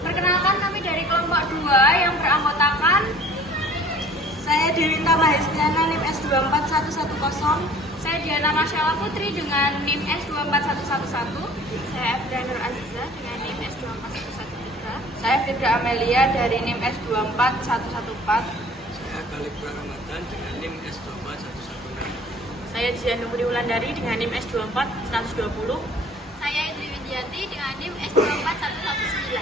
Perkenalkan, kami dari kelompok 2 yang beranggotakan Saya Dewinta Mahestiana NIM S24110. saya Diana Masyala Putri dengan NIM S24111. Saya Efra Nur Aziza dengan NIM S24113. Saya Fidra Amelia dari NIM S24114. Saya Khalid Ramadan dengan NIM S24116. Saya Jian Nuri Wulandari dengan NIM S24120. Saya Indri Widianti dengan NIM S24119.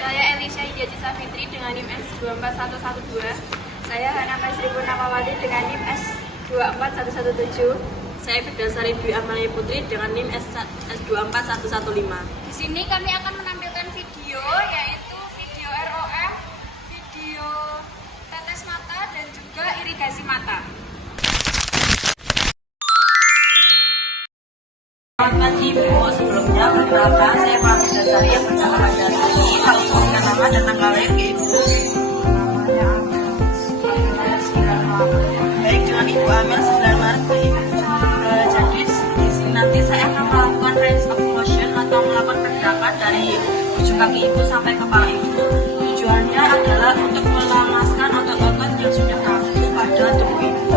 Saya Elisha Hidiaji Safitri dengan NIM S24112. Saya Hana Maisri Purnamawati dengan NIM S24117. Saya Firdasari Dwi Amalia Putri dengan NIM S24115. Di sini kami akan menampilkan video, yaitu video ROM, video tetes mata, dan juga irigasi mata. Selamat pagi Ibu, sebelumnya perkenalkan saya Pak Firdasari yang bersama pada ini. Kalau sebutkan nama dan tanggal lahir ke Ibu. Baik, dengan Ibu Amel 9 Maret ke Ibu. Jadi di sini nanti saya akan melakukan range of motion atau melakukan pergerakan dari ujung kaki Ibu sampai kepala Ibu. Tujuannya adalah untuk melamaskan otot-otot yang sudah kaku pada tubuh Ibu.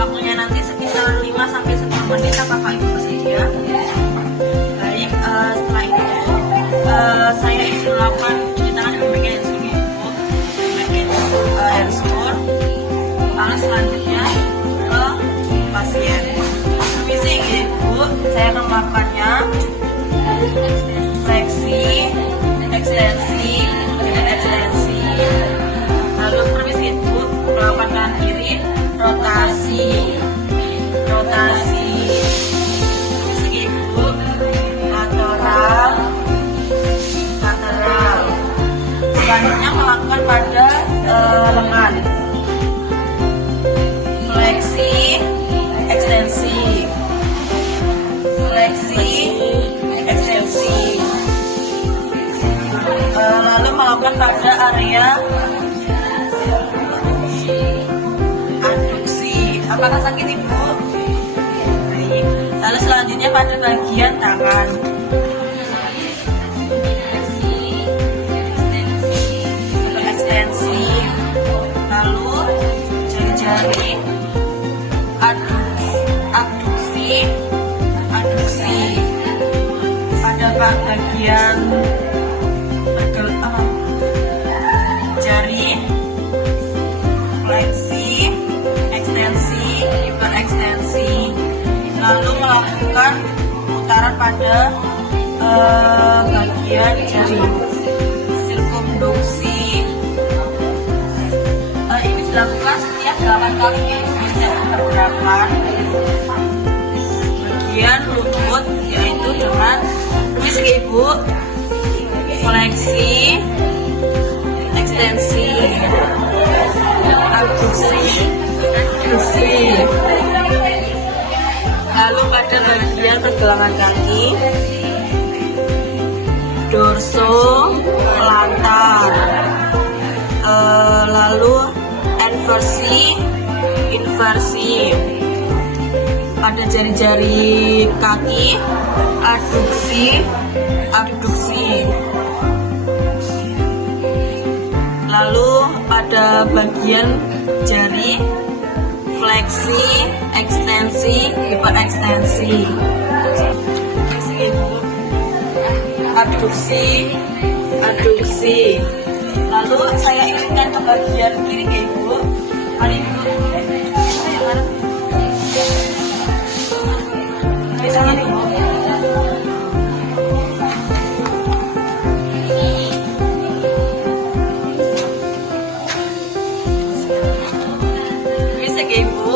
Waktunya nanti sekitar 5-10 menit apakah Ibu bersedia? Baik, setelah itu saya ingin melakukan cuci tangan dengan memakai handscore. Lalu selanjutnya ke pasien. Permisi Ibu, saya akan melakukannya fleksi, ekstensi, dan ekstensi. Lalu permisi Ibu, melakukan kanan kiri, rotasi, rotasi. Permisi Ibu, lateral, lateral. Selanjutnya melakukan pada lengan. Fleksi, ekstensi, fleksi, ekstensi. Lalu melakukan pada area adduksi. Apakah sakit Ibu? Baik. Lalu selanjutnya pada bagian tangan. Ekstensi. Lalu jari-jari. Abduksi, adduksi pada bagian jari, fleksi, ekstensi, hiperekstensi. Lalu melakukan putaran pada bagian jari, sirkumduksi. Ini dilakukan setiap 8 kali pergerakan bagian lutut, yaitu dengan permisi Ibu, fleksi, ekstensi, abduksi, adduksi. Lalu pada bagian pergelangan kaki, dorso, plantar. Lalu inversi, inversi pada jari-jari kaki, adduksi, abduksi. Lalu pada bagian jari, fleksi, ekstensi, hiperekstensi. Abduksi, adduksi. Lalu saya inginkan ke bagian kiri ke Ibu. Mari Ibu. Bisa kan Ibu? Bisa ke Ibu.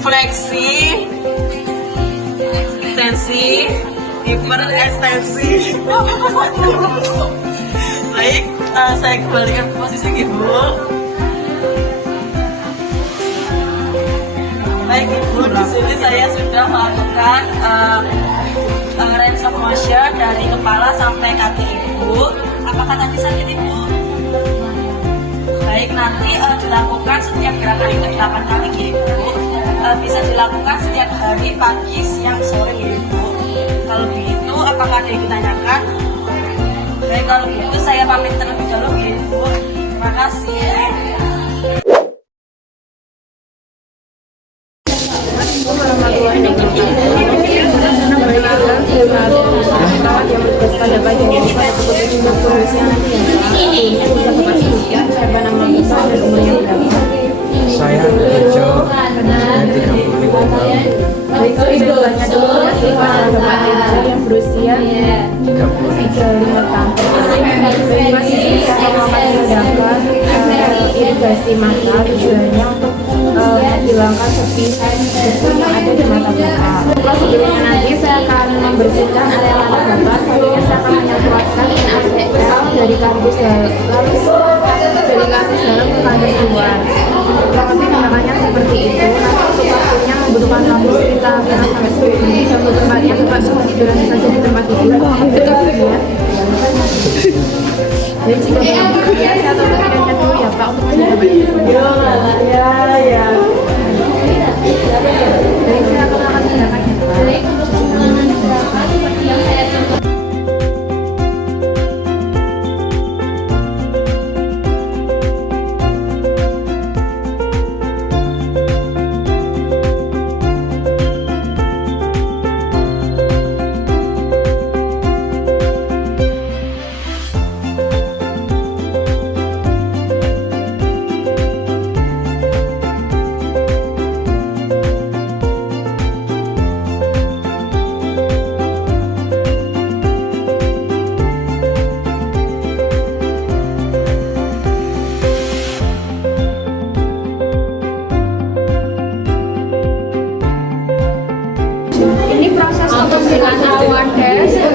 Fleksi, ekstensi, hiperekstensi. Baik, saya kembalikan ke posisi Ibu. Baik Ibu, di sini saya sudah melakukan range of motion dari kepala sampai kaki Ibu. Apakah tadi sakit Ibu? Baik, nanti dilakukan setiap gerakan itu 8 kali Ibu. Bisa dilakukan setiap hari, pagi, siang, sore ya Ibu. Kalau begitu apakah ada yang ditanyakan? Baik, kalau begitu saya pamit terlebih dahulu ya Ibu. Terima kasih. Saya Bejo, saya 35 tahun. Baik, saya tanya dulu ya, Bapak Tejo yang berusia 35 tahun. Masih saya akan mendapat irigasi mata, tujuannya untuk menghilangkan sepi yang ada di mata Bapak. Prosedurnya nanti saya akan membersihkan area mata Bapak, selanjutnya saya akan menyemprotkan NaCl dari kardus dalam ke kardus luar. Kurang lebih tindakannya seperti itu. Nanti untuk waktunya membutuhkan waktu sekitar 5 sampai 10 menit. Dan untuk tempatnya Bapak semua tiduran saja di tempat tidur. Betul ya. Jadi jika belum ya, saya tutup tidurnya dulu ya Pak untuk menjaga ya. Jadi saya akan melakukan tindakannya Pak.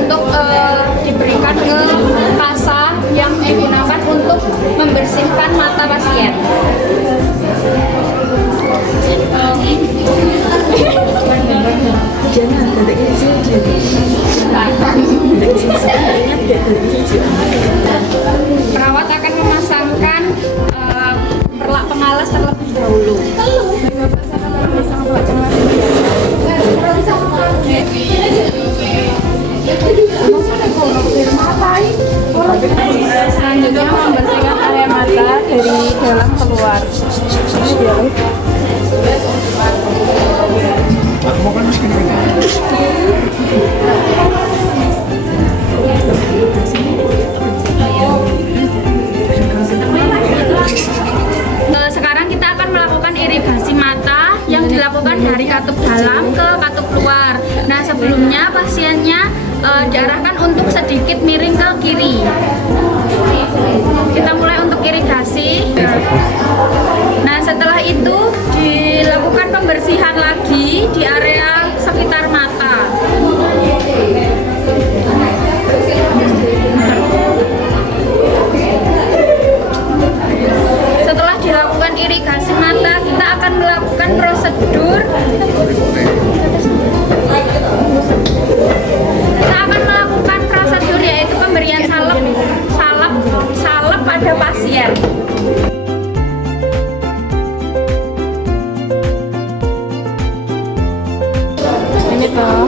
Untuk diberikan ke kasa yang digunakan untuk membersihkan mata pasien. Perawat akan memasangkan perlak pengalas terlebih dahulu. Bapak saya akan memasang perlak pengalas. Selanjutnya membersihkan area mata dari dalam keluar. Sekarang kita akan melakukan irigasi mata yang dilakukan dari katup dalam ke katup luar. Nah, sebelumnya pasiennya diarahkan untuk sedikit miring ke kiri. Kita mulai untuk irigasi. Nah, setelah itu dilakukan pembersihan lagi di area sekitar mata. Setelah dilakukan irigasi mata, kita akan melakukan prosedur yaitu pemberian salep pada pasien. Ini toh,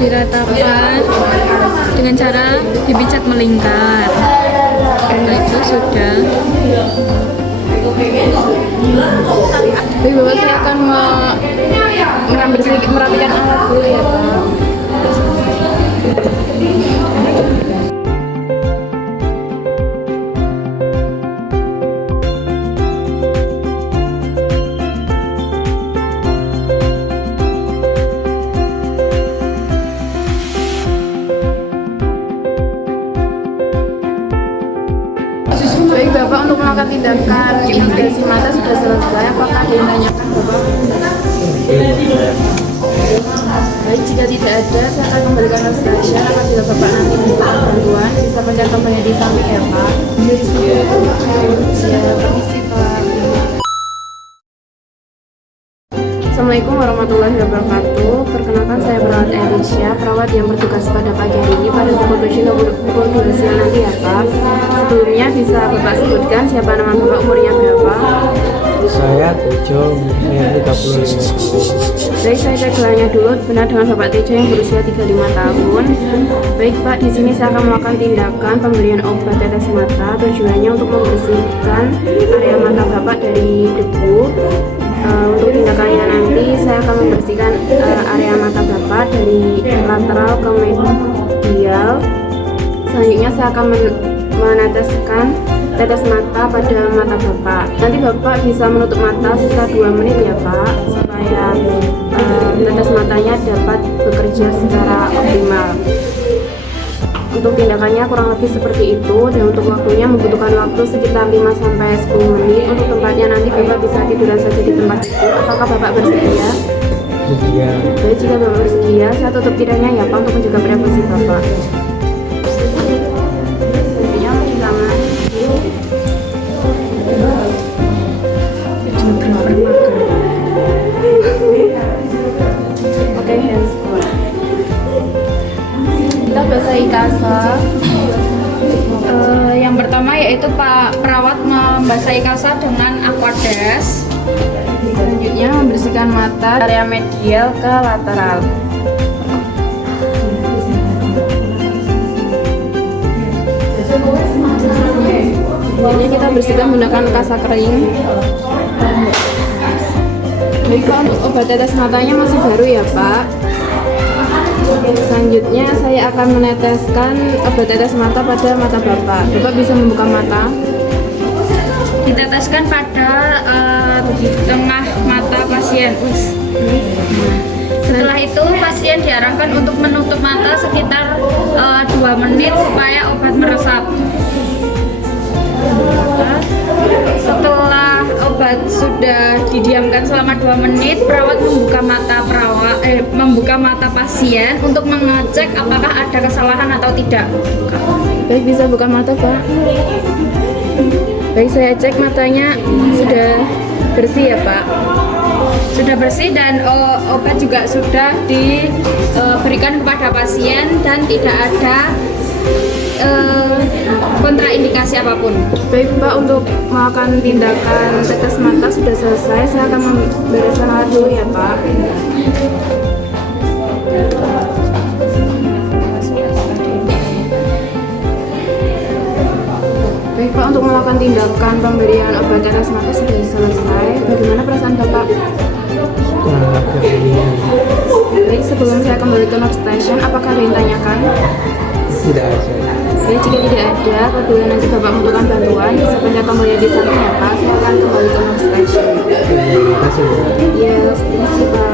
diratakan dengan cara dipijat melingkar. Nah, itu sudah. Jadi Bapak saya akan mengambil sedikit merapikan alat dulu ya Pak. Baik Bapak, untuk melakukan tindakan irigasi mata sudah selesai. Apakah ada yang menanyakan Bapak? Baik, jika tidak ada, saya akan kembalikan ke stasiun. Apabila Bapak nanti minta bantuan, bisa pencet tombolnya di samping ya Pak. Ya, permisi Pak. Assalamualaikum warahmatullahi wabarakatuh. Perkenalkan saya perawat Elisha, perawat yang bertugas pada pagi hari ini pada pukul 7 hingga pukul 2 siang nanti ya Pak. Sebelumnya bisa Bapak sebutkan siapa nama Bapak, umurnya berapa? Saya Tejo, usia 35 tahun. Baik, saya cek gelangnya dulu. Benar dengan Bapak Tejo yang berusia 35 tahun. Baik Pak, di sini saya akan melakukan tindakan pemberian obat tetes mata. Tujuannya untuk membersihkan area mata Bapak dari debu. Untuk tindakannya nanti saya akan membersihkan area mata Bapak dari lateral ke medial. Selanjutnya saya akan meneteskan tetes mata pada mata Bapak. Nanti Bapak bisa menutup mata sekitar 2 menit ya Pak, supaya tetes matanya dapat bekerja secara optimal. Untuk tindakannya kurang lebih seperti itu, dan untuk waktunya membutuhkan waktu sekitar 5-10 menit. Untuk tempatnya nanti Bapak bisa tiduran saja di tempat itu. Apakah Bapak bersedia? Bersedia. Baik, jika Bapak bersedia, saya tutup tidaknya ya Pak untuk menjaga privasi Bapak. Selanjutnya di tangan. Oke, hands on. Kita basahi kasa. Yang pertama yaitu Pak perawat membasahi kasa dengan Aquades. Selanjutnya membersihkan mata area medial ke lateral. Selanjutnya kita bersihkan menggunakan kasa kering. Baik Pak, untuk obat tetes matanya masih baru ya Pak. Selanjutnya saya akan meneteskan obat tetes mata pada mata Bapak. Bapak bisa membuka mata. Diteteskan pada tengah mata pasien. Setelah itu pasien diarahkan untuk menutup mata sekitar 2 menit supaya obat meresap. Setelah obat sudah didiamkan selama 2 menit, perawat membuka mata pasien untuk mengecek apakah ada kesalahan atau tidak. Baik, bisa buka mata Pak. Baik, saya cek matanya sudah bersih ya Pak. Sudah bersih dan obat juga sudah diberikan kepada pasien dan tidak ada kontraindikasi apapun. Baik Pak, untuk melakukan tindakan tetes mata sudah selesai. Saya akan membereskan alat dulu ya Pak. Baik Pak, untuk melakukan tindakan pemberian obat tetes mata sudah selesai. Bagaimana perasaan Bapak? Agak ringan. Baik, sebelum saya kembali ke nurse station, apakah ada yang tanyakan? Tidak ada. Baik, jika tidak ada, apabila nanti Bapak membutuhkan bantuan, bisa pencet tombol yang di samping ya Pak. Saya akan kembali ke nurse station. Terima kasih. Yes, terima kasih Pak.